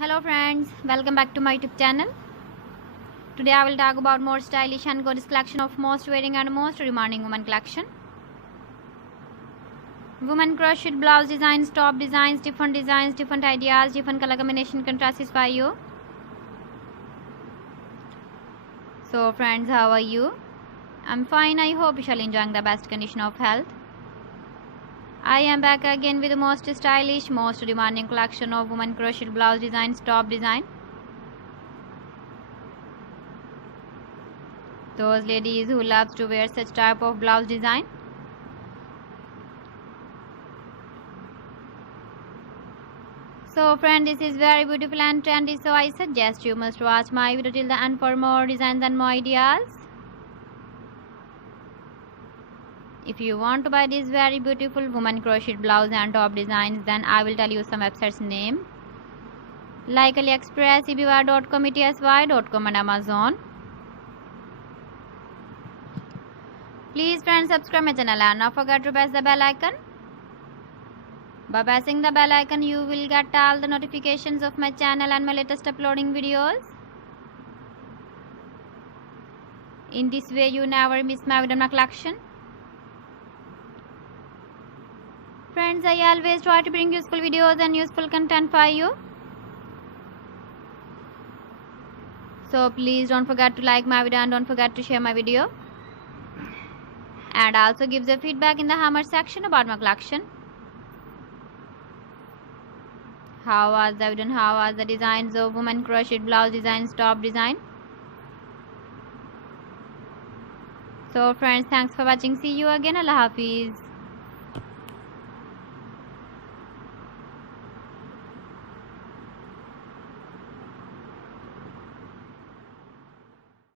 Hello friends, welcome back to my YouTube channel. Today I will talk about more stylish and gorgeous collection of most wearing and most demanding women collection. Women crocheted blouse designs, top designs, different ideas, different color combination can satisfy you. So friends, how are you? I'm fine. I hope you shall enjoying the best condition of health. I am back again with the most stylish, most demanding collection of women crocheted blouse designs, top design. Those ladies who loves to wear such type of blouse design. So friend, this is very beautiful and trendy, so I suggest you must watch my video till the end for more designs and more ideas. If you want to buy this very beautiful woman crocheted blouse and top designs, then I will tell you some websites name like AliExpress, eBay.com, etsy.com and Amazon. Please friends, subscribe my channel and not forget to press the bell icon. By pressing the bell icon, you will get all the notifications of my channel and my latest uploading videos. In this way, you never miss my video collection. Friends, I always try to bring useful videos and useful content for you. So please don't forget to like my video and don't forget to share my video. And also give the feedback in the comment section about my collection. How was the video and how was the designs of women crocheted blouse designs, top design. So friends, thanks for watching. See you again. Allah Hafiz.